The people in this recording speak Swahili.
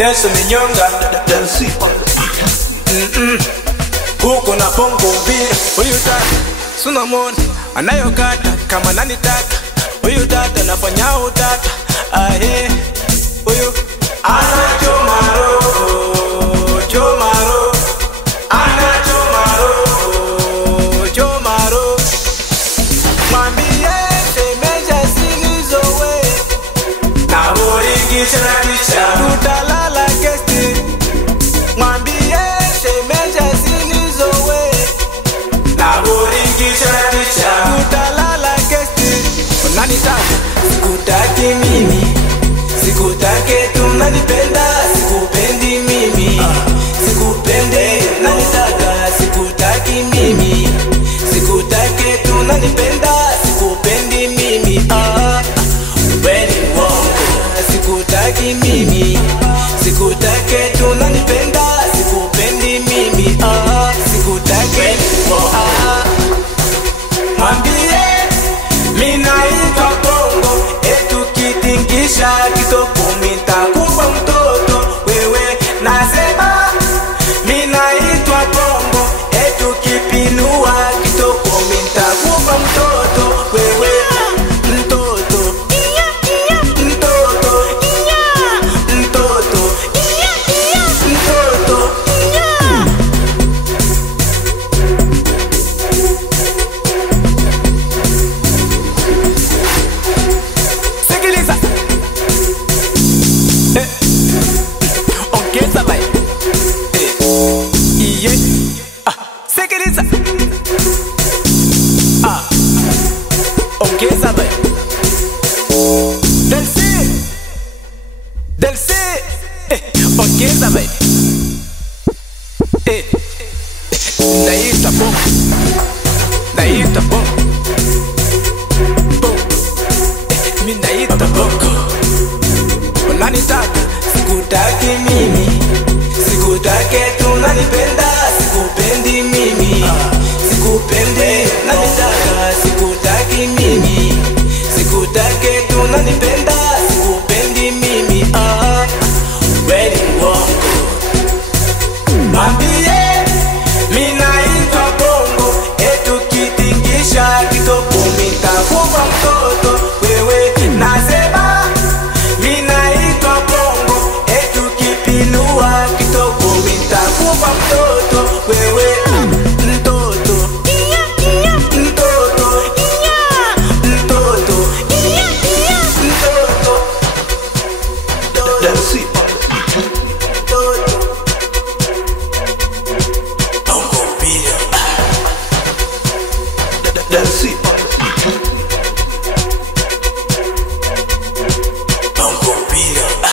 Dance minyonga huko na bongo mbili. Huyu tata Sunamon anayokata kama nani tata. Huyu tata nafanya utata. Ahe huyu ana chomaro, chomaro, ana chomaro, chomaro. Mwambie semeja sinizowe na boringisha na kisha tutalala kesti. Mwambie semeja sinizowe na boringisha na kisha tutalala kesti. Nani tata sikutaki mimi, sikutake tunanipenda, sikupendi mimi, sikupende nani tata, sikutaki mimi, sikutake tunanipenda, sikupendi mimi, weni wongo, sikutaki mimi, sikutake tunanipenda, sikupendi mimi, sikutake mwambie minaitwa bongo, etu kitingisha kitoko mitakupa mtoto wewe. Nasema minaitwa bongo, etu kipinua kitoko mitakupa mtoto wewe. Mtoto mtoto mtoto mtoto. Sikiliza ongeza bai iye sikiliza ongeza bai Delsi ongeza bai naita bongo, naita bongo, mi naita bongo. Nani tata sikutaki mimi, sikutake tunanipenda, sikupendi mimi, sikupende nani tata, sikutaki mimi, sikutake tunanipenda, sikupendi mimi, weni wongo. Mwambie minaitwa bongo, etu kitingisha kitoko mitakupa mtoto wewe. Nasema minaitwa bongo, etu kipinua kitoko mitakupa mtoto wewe. Mtoto mtoto mtoto mtoto. Delsi bongo pia Delsi